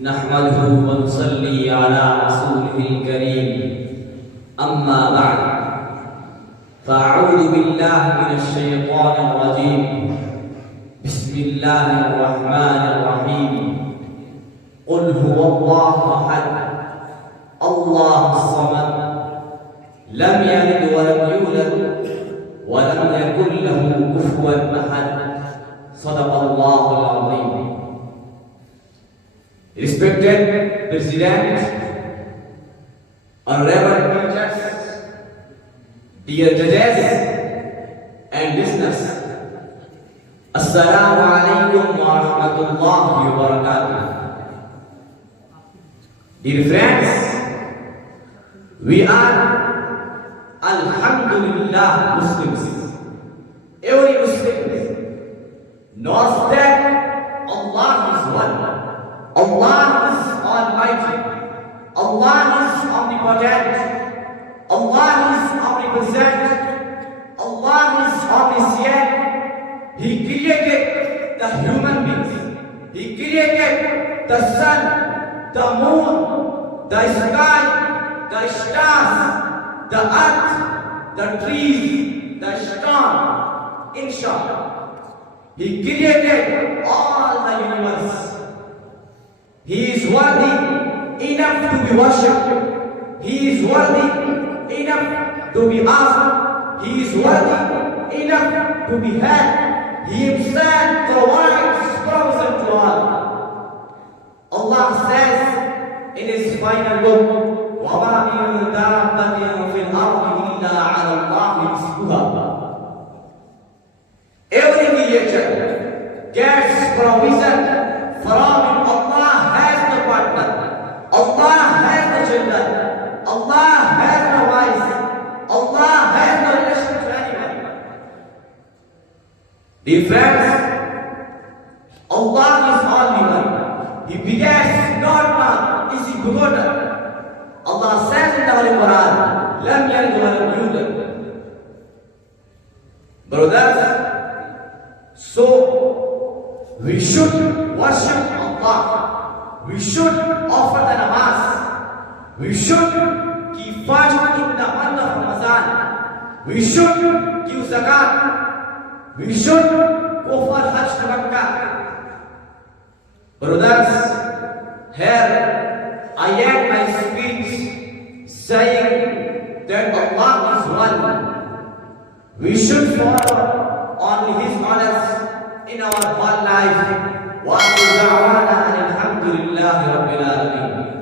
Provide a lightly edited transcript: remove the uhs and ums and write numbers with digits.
نحمده ونصلي على رسوله الكريم أما بعد فأعوذ بالله من الشيطان الرجيم بسم الله الرحمن الرحيم قل هو الله أحد الله الصمد لم يلد ولم يولد ولم يكن له كفوا أحد صدق الله العظيم. Respected President, honorable teachers, dear judges and listeners, Assalamu alaikum wa rahmatullahi wa barakatuh. Dear friends, we are Alhamdulillah Muslims. Every Muslim knows that Allah is one. Allah is Almighty. Allah is omnipotent. Allah is omnipresent. Allah is omniscient. He created the human beings. He created the sun, the moon, the sky, the stars, the earth, the trees, the stone. In short, He created all the universe. He is worthy enough to be worshipped. He is worthy enough to be asked. He is worthy enough to be had. He himself provides provision to all. Allah says in His final book, وَمَا مِن دَابَّةٍ فِي الْأَرْضِ إِلَّا عَلَى اللَّهِ رِزْقُهَا. Every creature gets provision from Allah. Allah has no children. Allah has no wives. Allah has no relation to anyone. Dear friends, Allah is only one. He begets not one. Is He begotten? Allah says in the Holy Quran, "Lam yalid wa lam yulad." Brothers, so we should worship Allah. We should offer the namaz. We should keep fast in the month of Ramadan. We should give zakat. We should go for Hajj to Makkah. Brothers, here I end my speech saying that Allah is one. We should follow on His orders in our whole life. Wa da'wana alhamdulillahi rabbil alamin.